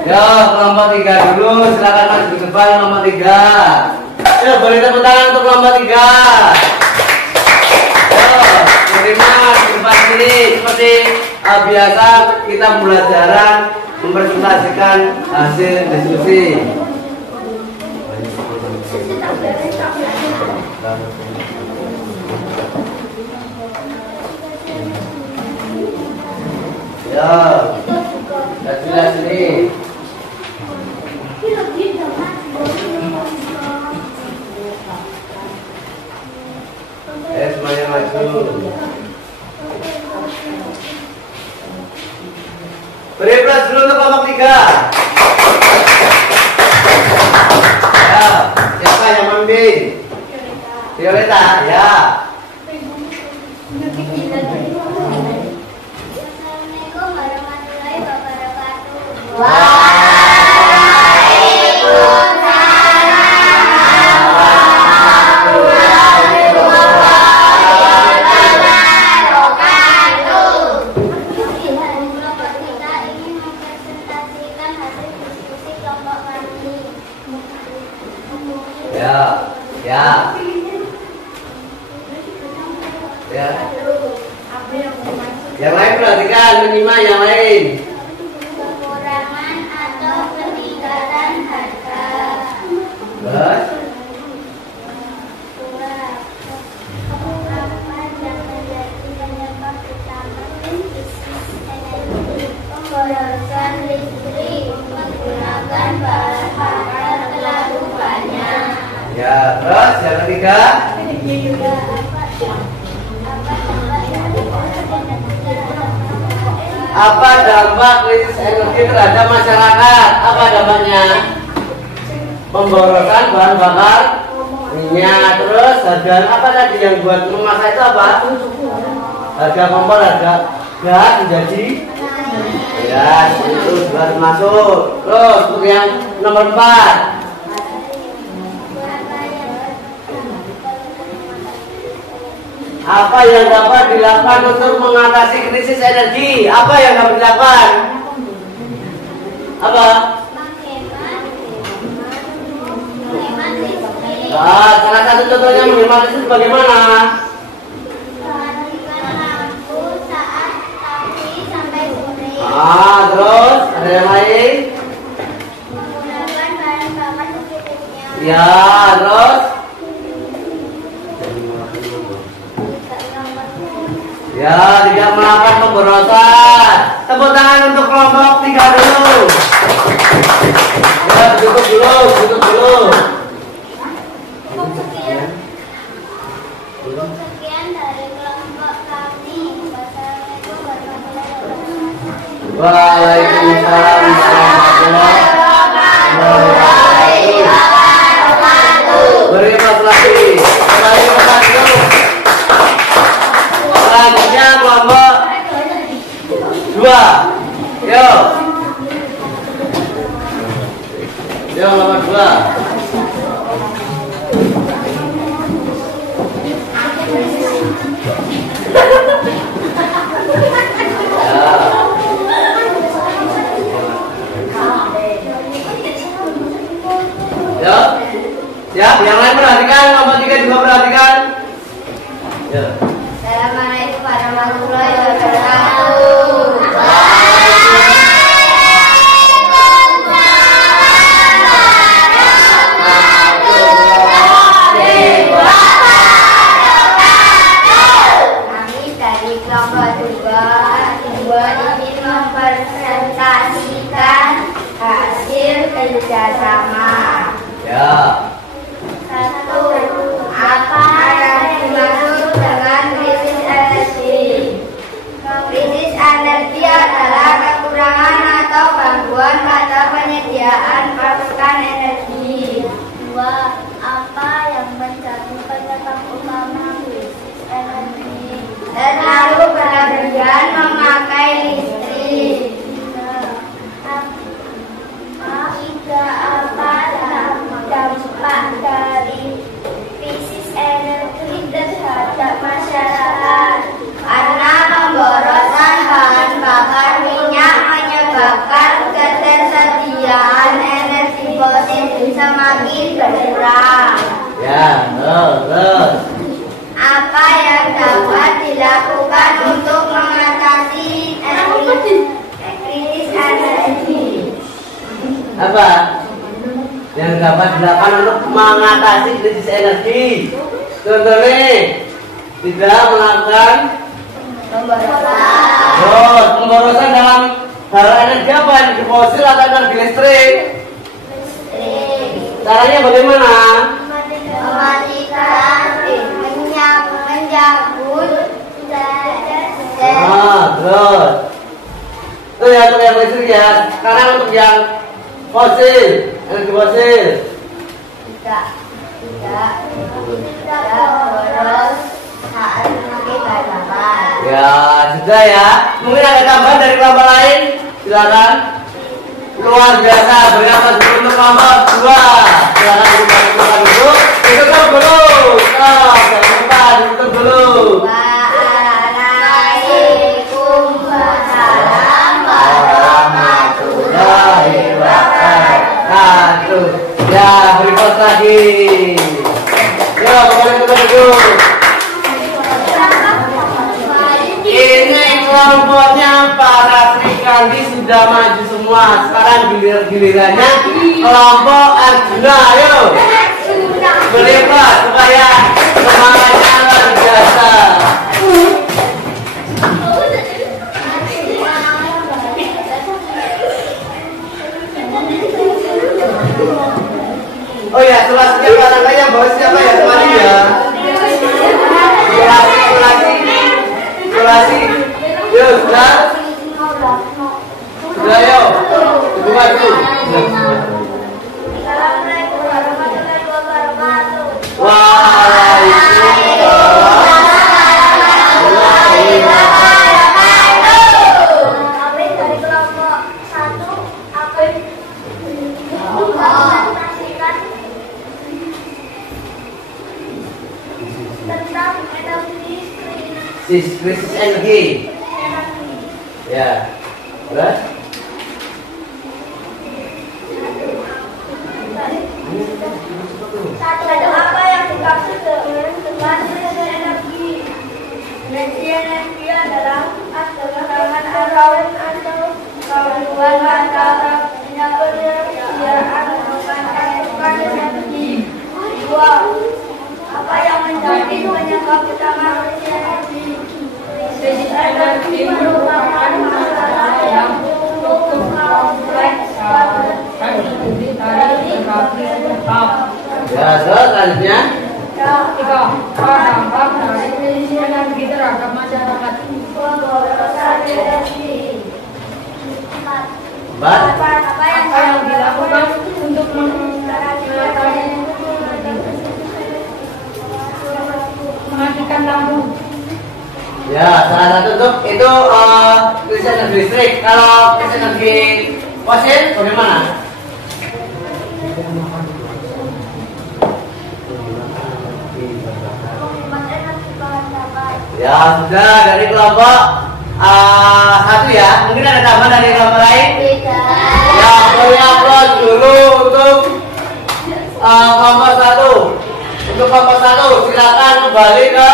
Ya, kelompok 3 dulu, silakan maju ke depan kelompok 3. Ya, beri tepuk tangan untuk kelompok 3. Ya, terima di depan sini seperti biasa kita pembelajaran mempresentasikan hasil diskusi. Ya, lihat sini. Semuanya maju. Beri plus dulu untuk kelompok 3. Ya, siapa yang memimpin? Violeta, ya. Assalamualaikum warahmatullahi wabarakatuh. Ya. Yang lain perhatikan, menyimak yang lain. Kekurangan atau peningkatan harga. Terus? Pemborosan listrik menggunakan bahan bakar terlalu banyak. Ya, terus yang ketiga? Apa dampak krisis energi terhadap masyarakat? Apa dampaknya? Pemborosan bahan bakar minyak. Terus harga apa tadi yang buat memasak itu apa? Harga kompor, harga gas menjadi ya itu juga termasuk. Terus untuk yang nomor 4, apa yang dapat dilakukan untuk mengatasi krisis energi? Apa yang dapat dilakukan? Apa? Menghemat listrik. Nah, salah satu contohnya menghemat listrik bagaimana? Mematikan lampu saat pagi sampai sore. Terus ada yang lain? Menggunakan bahan bakar secukupnya. Ya, terus? Ya, tidak melakukan pemborosan. Tepuk tangan untuk kelompok 3 dulu. Ya, tutup dulu, tutup dulu. Cukup sekian dari kelompok kami. Wassalamualaikum warahmatullahi wabarakatuh. Waalaikumsalam warahmatullahi wabarakatuh. Beri aplaus lagi. Kembali ke tempat dulu. Selanjutnya kelompok 2. Yo. Yo, kelompok 2. Ya, Dua ini mempresentasikan hasil kerjasama. Ya. Satu, apa yang dimaksud dengan krisis energi? Krisis energi adalah kekurangan atau gangguan pada penyediaan pasokan energi. Dua, apa yang menjadi penyebab utama krisis energi? Terlalu berlebihan memakai listrik. Tiga, apa dampak dari krisis energi terhadap masyarakat? Karena pemborosan bahan bakar minyak menyebabkan ketersediaan energi fosil semakin berkurang. Ya, terus. Apa yang dapat dilakukan untuk mengatasi krisis energi? Apa yang dapat dilakukan untuk mengatasi krisis energi? Contohnya, tidak melakukan pemborosan dalam hal energi apa? Energi fosil atau energi listrik? Caranya bagaimana? Mematikan, mencabut, terus itu ya untuk yang listrik ya. Sekarang untuk yang fosil, energi fosil. tidak boros saat memakai bahan bakar. Ya sudah ya. Mungkin ada tambahan dari kelompok lain. Silakan. Luar biasa. Beri aplaus untuk kelompok 2. Silakan buka dulu. Ditutup dulu. Jangan lupa ditutup dulu. Waalaikumsalam warahmatullahi wabarakatuh. Ya, beri pos lagi. Ya, kembali dulu. Ini kelompoknya para Sri Kandi sudah maju semua. Sekarang gilirannya kelompok Arjuna. Ayo, beri pos supaya semangatnya luar biasa. Oh ya, kelasnya barangkali yang bawa siapa ya kemarin ya? Isolasi. Yuk, sudah? Sudah, yuk. Ibu maju. Assalamualaikum warahmatullahi wabarakatuh. Kami dari kelompok 1 akan mempresentasikan tentang energi Krisis energi. Ya. Terus? Satu, apa yang dimaksud dengan krisis energi? Energi adalah kehilangan arus atau gangguan antara penyediaan pasokan energi. Dua, apa yang menjadi penyebab utama krisis energi? Krisis energi merupakan masalah yang cukup kompleks Ya, selanjutnya. Tiga, dampak dari krisis energi terhadap masyarakat. Pemborosan energi. Empat. Apa yang dilakukan untuk mematikan lampu? Ya, salah satu untuk itu krisis energi listrik. Kalau krisis energi fosil bagaimana? Ya sudah dari kelompok 1 ya. Mungkin ada tambahan dari kelompok lain? Ya, beri aplaus dulu untuk kelompok 1. Untuk kelompok 1 silakan kembali ke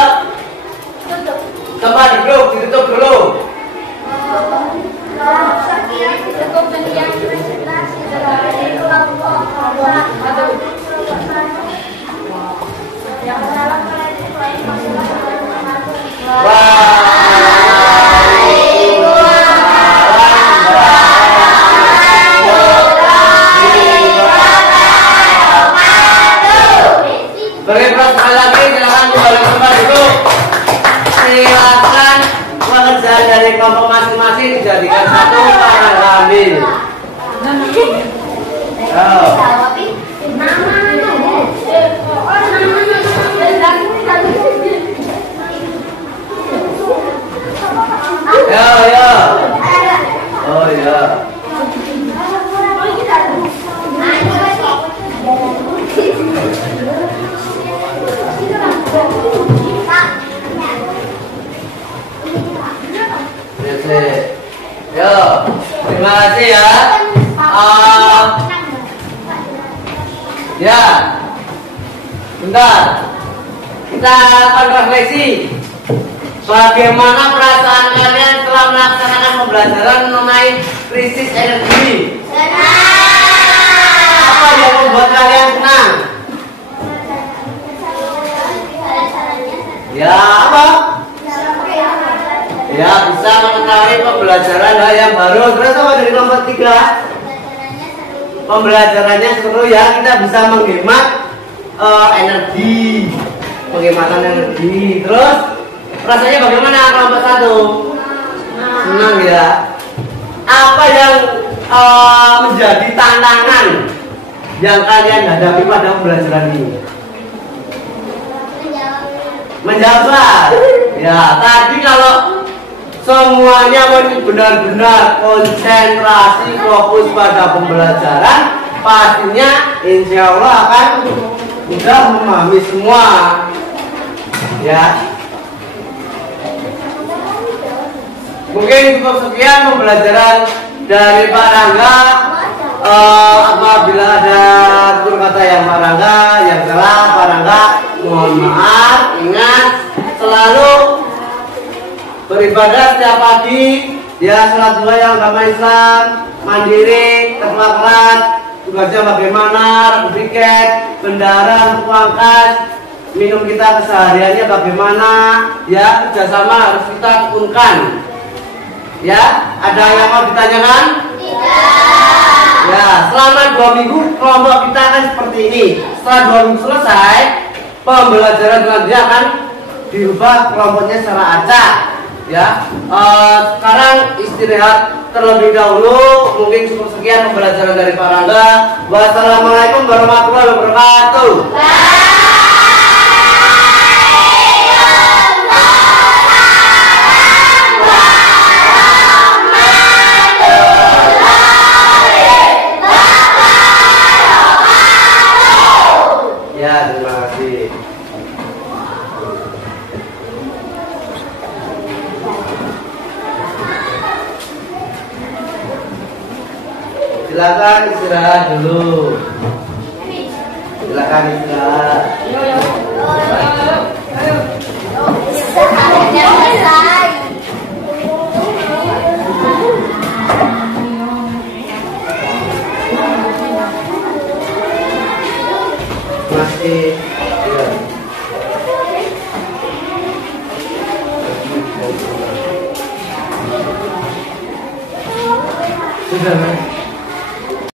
tempat duduk, ditutup dulu. Sekian cukup sekian presentasi dari kelompok 1. Wah. dari kelompok masing-masing dijadikan satu parangga ambil. Yo, yo. Oh ya. Yo, terima kasih ya. Ya, bentar. Kita akan refleksi. Bagaimana perasaan kalian setelah melaksanakan pembelajaran mengenai krisis energi? Apa yang membuat kalian senang? Ya, apa? Ya, bisa mengetahui pembelajaran hal yang baru. Terus apa dari kelompok 3? Pembelajarannya seru ya, kita bisa menghemat energi, penghematan energi. Terus rasanya bagaimana kelompok 1? Senang ya. Apa yang menjadi tantangan yang kalian hadapi pada pembelajaran ini? Menjawab. Ya, tadi kalau semuanya benar-benar konsentrasi fokus pada pembelajaran, pastinya insya Allah akan mudah memahami semua. Ya, mungkin cukup sekian pembelajaran dari Pak Rangga. Apabila ada tutur kata yang Pak Rangga yang salah, Pak Rangga mohon maaf. Ingat selalu beribadah setiap pagi, ya sholat 2 yang agama Islam, mandiri, ketua kelas, tugasnya bagaimana, piket, bendara, pangkas, minum kita kesehariannya bagaimana, ya kerjasama harus kita tekunkan. Ya, ada yang mau ditanyakan? Tidak. Ya, selama 2 minggu kelompok kita akan seperti ini. Setelah 2 minggu selesai, pembelajaran selanjutnya akan dirubah kelompoknya secara acak. Ya, sekarang istirahat terlebih dahulu. Mungkin cukup sekian pembelajaran dari Pak Rangga. Wassalamualaikum warahmatullahi wabarakatuh. Ya, terima kasih. Silakan istirahat dulu. Silakan istirahat. Masih. Ya. Sudah, Mas.